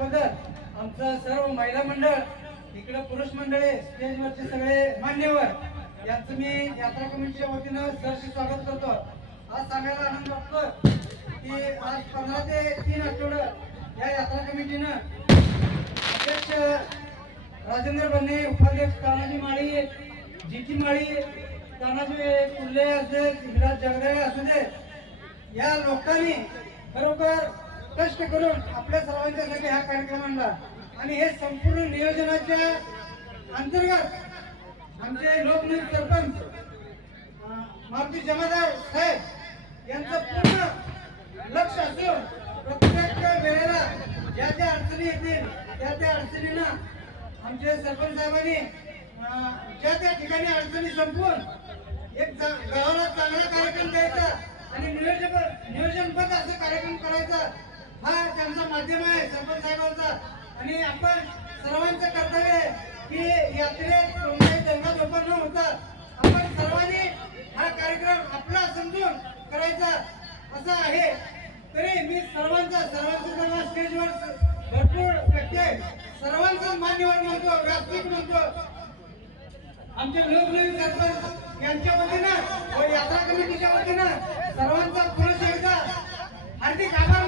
आमचं सर्व महिला मंडळ इकडे पुरुष मंडळी स्टेजवरचे सगळे मान्यवर यांचं मी यात्रा कमिटीच्या वतीनं सहर्ष स्वागत करतो। आज सांगायला आनंद वाटतो की आज 15 ते 3 आठवडे या यात्रा कमिटीनं अध्यक्ष राजेंद्र बन्ने, उपाध्यक्ष तानाजी माळी, जीटी माळी, तानाजी कुर्ले असू विलास जगदाळे असू दे, या लोकांनी खरोखर कष्ट करून आपल्या सर्वांच्यासाठी हा कार्यक्रम आणला आणि हे संपूर्ण नियोजनाच्या अंतर्गत आमचे लोकनियुक्त सरपंच मारुती जमादार साहेब यांचं पूर्ण लक्ष असून प्रत्येक वेळेला ज्या ज्या अडचणी येतील त्या अडचणींना आमचे सरपंच साहेबांनी त्या ठिकाणी अडचणी संपवून एक गावाला चांगला कार्यक्रम द्यायचा आणि नियोजनबद्ध असं कार्यक्रम करायचा हा त्यांचा माध्यम आहे सरपंच साहेबांचा। आणि आपण सर्वांचं कर्तव्य आहे की यात्रेत कोणताही दंगाधोपा न होता आपण सर्वांनी हा कार्यक्रम आपला समजून करायचा असा आहे। तरी मी सर्वांचा स्टेजवर भरपूर व्यक्ती सर्वांचा मान्यवर म्हणतो, व्यासपीठ म्हणतो, आमचे लोकनियुक्त सरपंच यांच्या वतीनं व यात्रा कमिटीच्या वतीनं सर्वांचा पुरुष एकदा हार्दिक आभार